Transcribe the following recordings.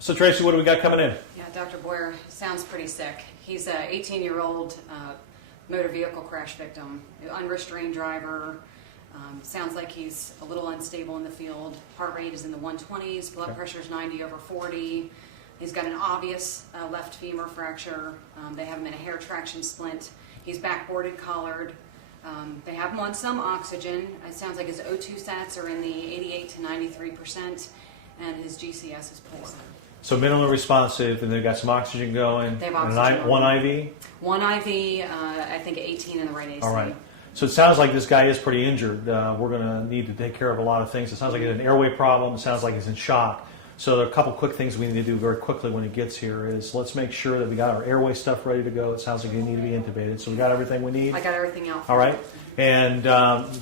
So Tracy, what do we got coming in? Yeah, Dr. Boyer sounds pretty sick. He's an 18-year-old motor vehicle crash victim, unrestrained driver. Sounds like he's a little unstable in the field. Heart rate is in the 120s. Blood pressure is 90/40. He's got an obvious left femur fracture. They have him in a hair traction splint. He's backboarded, collared. They have him on some oxygen. It sounds like his O2 sats are in the 88 to 93%, and his GCS is poor. So minimally responsive, and they've got some oxygen going. They have and oxygen. one IV? One IV, I think 18 in the right AC. All right. So it sounds like this guy is pretty injured. We're going to need to take care of a lot of things. It sounds like he has an airway problem. It sounds like he's in shock. So there are a couple quick things we need to do very quickly when he gets here is let's make sure that we got our airway stuff ready to go. It sounds like you need to be intubated. So we got everything we need? I got everything out. All right. And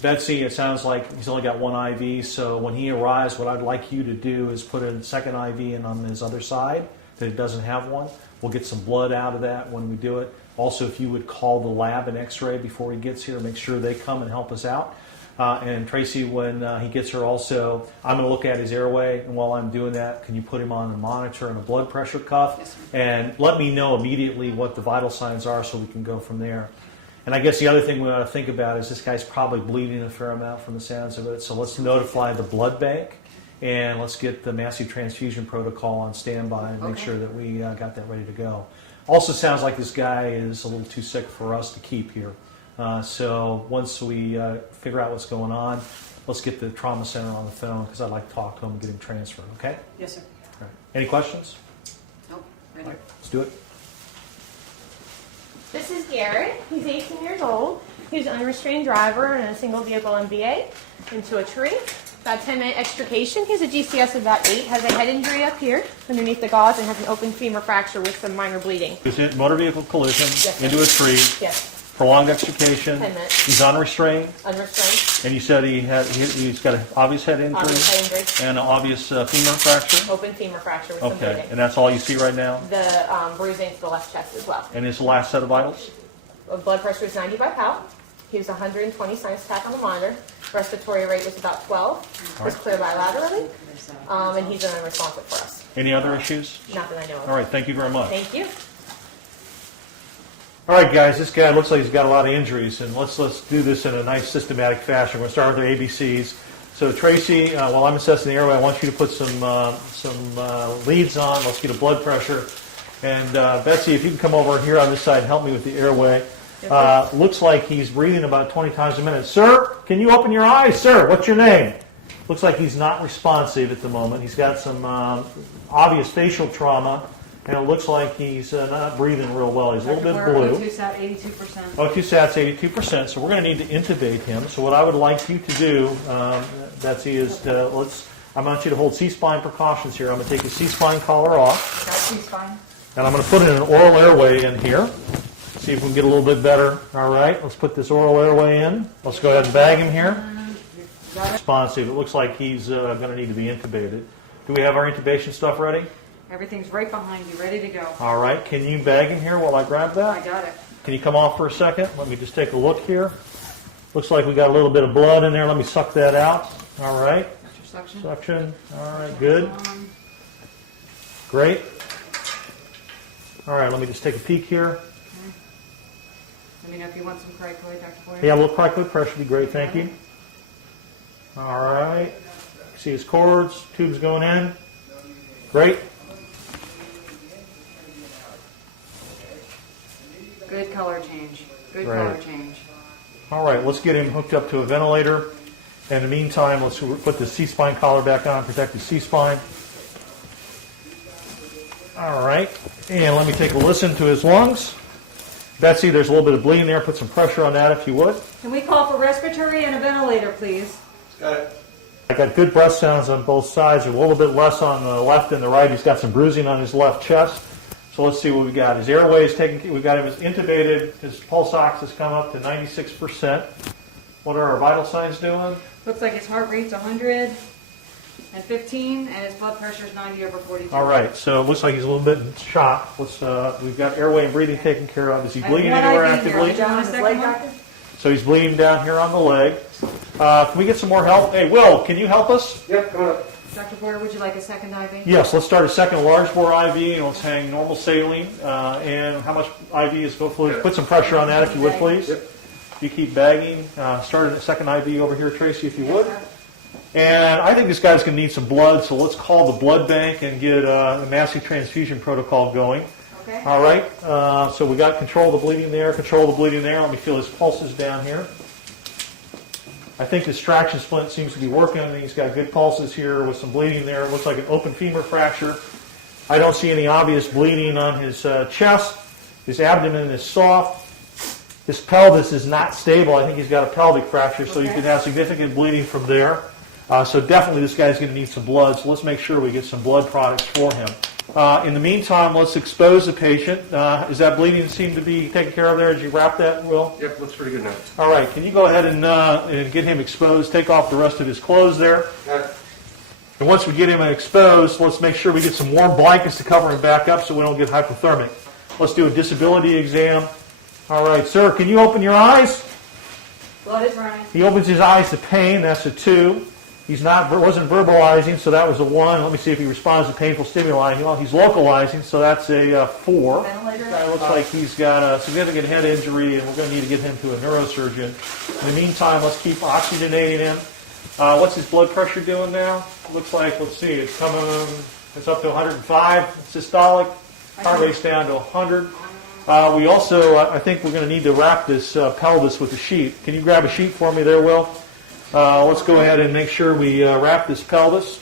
Betsy, it sounds like he's only got one IV. So when he arrives, what I'd like you to do is put a second IV in on his other side that it doesn't have one. We'll get some blood out of that when we do it. Also, if you would call the lab and x-ray before he gets here, make sure they come and help us out. And Tracy, when he gets here also, I'm going to look at his airway, and while I'm doing that, can you put him on a monitor and a blood pressure cuff? Yes, sir. And let me know immediately what the vital signs are so we can go from there. And I guess the other thing we ought to think about is this guy's probably bleeding a fair amount from the sounds of it, so let's notify the blood bank, and let's get the massive transfusion protocol on standby and make sure that we got that ready to go. Also sounds like this guy is a little too sick for us to keep here. So once we figure out what's going on, let's get the trauma center on the phone because I'd like to talk to him and get him transferred, okay? Yes, sir. All right. Any questions? Nope. Ready. All right, let's do it. This is Garrett. He's 18 years old. He's an unrestrained driver in a single vehicle MVA into a tree. About 10-minute extrication. He has a GCS of about 8. Has a head injury up here underneath the gauze and has an open femur fracture with some minor bleeding. He's in motor vehicle collision Yes, into a tree, Yes. prolonged extrication. 10 minutes. He's unrestrained, Unrestrained. and you said he's got an obvious head injury Obvious head injury. and an obvious femur fracture. Open femur fracture with some Okay, bleeding. and that's all you see right now. The bruising to the left chest as well. And his last set of vitals. Blood pressure was 90 by Pal. He was 120 sinus tach on the monitor. Respiratory rate was about 12. Was clear bilaterally. And he's unresponsive for us. Any other issues? Not that I know of. All right, thank you very much. Thank you. All right, guys, this guy looks like he's got a lot of injuries, and let's do this in a nice systematic fashion. We're going to start with our ABCs. So Tracy, while I'm assessing the airway, I want you to put some leads on. Let's get a blood pressure. And Betsy, if you can come over here on this side and help me with the airway. Looks like he's breathing about 20 times a minute. Sir, can you open your eyes? Sir, what's your name? Looks like he's not responsive at the moment. He's got some obvious facial trauma, and it looks like he's not breathing real well. He's a little bit blue. O2 sat 82%. O2 sats 82%, so we're going to need to intubate him. So what I would like you to do, Betsy, is I want you to hold C-spine precautions here. I'm going to take the C-spine collar off. Got C-spine. And I'm going to put in an oral airway in here. See if we can get a little bit better. All right, let's put this oral airway in. Let's go ahead and bag him here. Responsive. It looks like he's going to need to be intubated. Do we have our intubation stuff ready? Everything's right behind you, ready to go. All right, can you bag him here while I grab that? I got it. Can you come off for a second? Let me just take a look here. Looks like we got a little bit of blood in there. Let me suck that out. All right. That's your suction. Suction. All right, good. Great. All right, let me just take a peek here. Let me know if you want some cricoid, Dr. Boyer. Yeah, a little cricoid pressure would be great, thank you. All right. See his cords, tubes going in. Great. Good color change. Good Right. color change. All right, let's get him hooked up to a ventilator. In the meantime, let's put the C-spine collar back on, protect the C-spine. All right, and let me take a listen to his lungs. Betsy, there's a little bit of bleeding there. Put some pressure on that if you would. Can we call for respiratory and a ventilator, please? Got it. I got good breath sounds on both sides. A little bit less on the left and the right. He's got some bruising on his left chest. So let's see what we got. His airway is taken. We've got him as intubated. His pulse ox has come up to 96%. What are our vital signs doing? Looks like his heart rate's 115 and his blood pressure's 90/42. All right. So it looks like he's a little bit in shock. We've got airway and breathing taken care of. Is he bleeding anywhere actively? So he's bleeding down here on the leg. Can we get some more help? Hey, Will, can you help us? Yep, come on up. Dr. Boyer, would you like a second IV? Yes, let's start a second large bore IV, and let's hang normal saline. And how much IV is go fluid? Put some pressure on that, if you would, please. Yep. You keep bagging. Start a second IV over here, Tracy, if you would. And I think this guy's going to need some blood, so let's call the blood bank and get a massive transfusion protocol going. Okay. All right, so we got control of the bleeding there, control of the bleeding there. Let me feel his pulses down here. I think this traction splint seems to be working. He's got good pulses here with some bleeding there. It looks like an open femur fracture. I don't see any obvious bleeding on his chest. His abdomen is soft. His pelvis is not stable. I think he's got a pelvic fracture, so you could have significant bleeding from there. So definitely this guy's going to need some blood, so let's make sure we get some blood products for him. In the meantime, let's expose the patient. Is that bleeding seem to be taken care of there? Did you wrap that, Will? Yep, looks pretty good now. All right, can you go ahead and get him exposed, take off the rest of his clothes there? And once we get him exposed, let's make sure we get some warm blankets to cover him back up so we don't get hypothermic. Let's do a disability exam. All right, sir, can you open your eyes? Blood is running. He opens his eyes to pain, that's a 2. Wasn't verbalizing, so that was a 1. Let me see if he responds to painful stimuli. Well, he's localizing, so that's a 4. Ventilator. It looks like he's got a significant head injury, and we're going to need to get him to a neurosurgeon. In the meantime, let's keep oxygenating him. What's his blood pressure doing now? Looks like, let's see, it's up to 105 systolic. Heart rate's down to 100. We also, I think we're going to need to wrap this pelvis with a sheet. Can you grab a sheet for me there, Will? Let's go ahead and make sure we wrap this pelvis.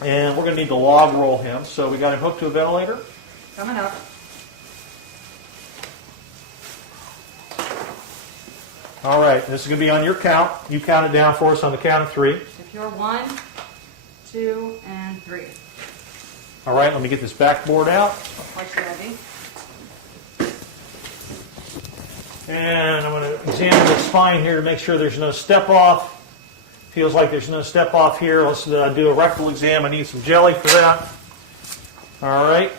And we're going to need to log roll him. So we got him hooked to a ventilator. Coming up. All right, this is going to be on your count. You count it down for us on the count of 3. Secure 1, 2, and 3. All right, let me get this backboard out. Watch the IV. And I'm going to examine the spine here to make sure there's no step off. Feels like there's no step off here. Let's do a rectal exam. I need some jelly for that. All right.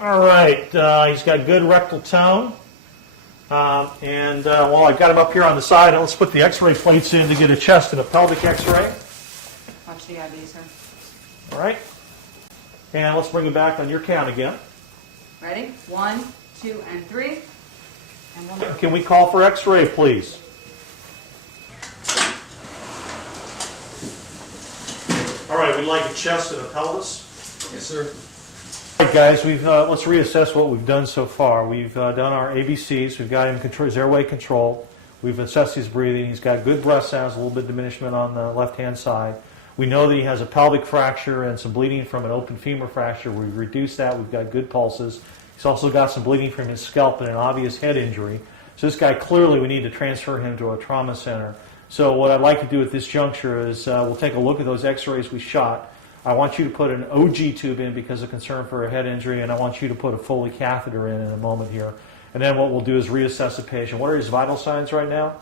All right. He's got good rectal tone. While I've got him up here on the side, let's put the x-ray plates in to get a chest and a pelvic x-ray. Watch the IV, sir. All right. And let's bring it back on your count again. Ready? 1, 2, and 3. And 1 more. Can we call for x-ray, please? All right, we'd like a chest and a pelvis. Yes, sir. All right, guys, let's reassess what we've done so far. We've done our ABCs. We've got him his airway control. We've assessed his breathing. He's got good breath sounds, a little bit of diminishment on the left-hand side. We know that he has a pelvic fracture and some bleeding from an open femur fracture. We've reduced that. We've got good pulses. He's also got some bleeding from his scalp and an obvious head injury. So this guy, clearly, we need to transfer him to a trauma center. So what I'd like to do at this juncture is we'll take a look at those x-rays we shot. I want you to put an OG tube in because of concern for a head injury, and I want you to put a Foley catheter in a moment here. And then what we'll do is reassess the patient. What are his vital signs right now?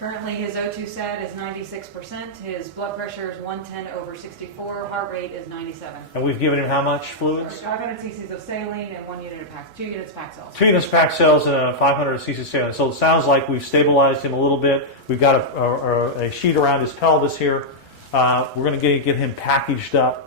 Currently, his O2 sat is 96%. His blood pressure is 110/64. Heart rate is 97. And we've given him how much fluids? 500 cc's of saline and 1 unit of Pax, 2 units Paxil. 2 units packed cells and 500 cc saline. So it sounds like we've stabilized him a little bit. We've got a sheet around his pelvis here. We're going to get him packaged up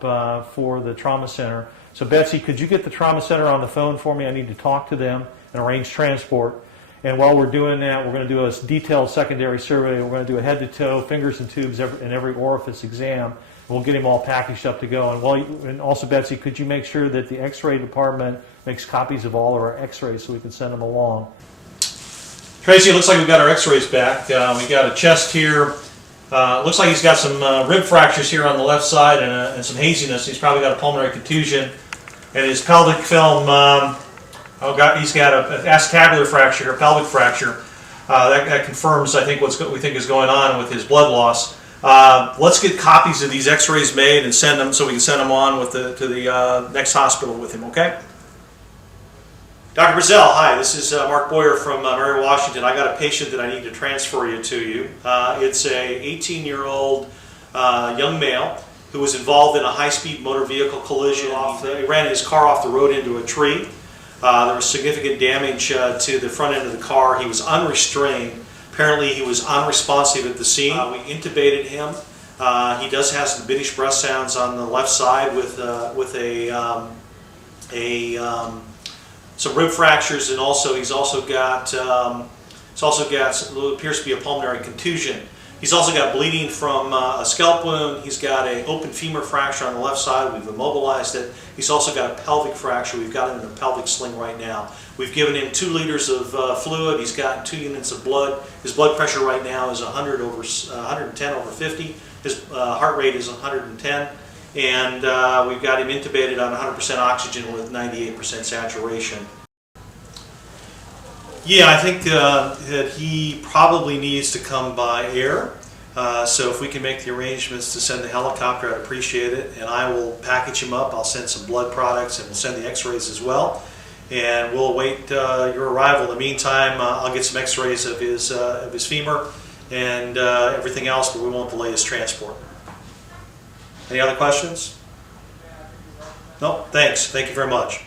for the trauma center. So Betsy, could you get the trauma center on the phone for me? I need to talk to them and arrange transport. And while we're doing that, we're going to do a detailed secondary survey. We're going to do a head-to-toe, fingers and tubes in every orifice exam. And we'll get him all packaged up to go. And also, Betsy, could you make sure that the x-ray department makes copies of all of our x-rays so we can send them along? Tracy, it looks like we've got our x-rays back. We've got a chest here. Looks like he's got some rib fractures here on the left side and some haziness. He's probably got a pulmonary contusion. And his pelvic film, he's got an acetabular fracture, a pelvic fracture. That confirms, I think, what we think is going on with his blood loss. Let's get copies of these x-rays made and send them so we can send them on to the next hospital with him, okay? Dr. Brazell, hi, this is Mark Boyer from Mary, Washington. I got a patient that I need to transfer you to. It's a 18-year-old young male who was involved in a high-speed motor vehicle collision. He ran his car off the road into a tree. There was significant damage to the front end of the car. He was unrestrained. Apparently he was unresponsive at the scene. We intubated him. He does have some diminished breath sounds on the left side with some rib fractures, and he's also got what appears to be a pulmonary contusion. He's also got bleeding from a scalp wound. He's got an open femur fracture on the left side. We've immobilized it. He's also got a pelvic fracture. We've got him in a pelvic sling right now. We've given him 2 liters of fluid. He's got 2 units of blood. His blood pressure right now is 110 over 50. His heart rate is 110. And we've got him intubated on 100% oxygen with 98% saturation. Yeah, I think that he probably needs to come by air. So if we can make the arrangements to send the helicopter, I'd appreciate it. And I will package him up. I'll send some blood products, and we'll send the x-rays as well. And we'll await your arrival. In the meantime, I'll get some x-rays of his femur and everything else, but we won't delay his transport. Any other questions? No? Thanks. Thank you very much.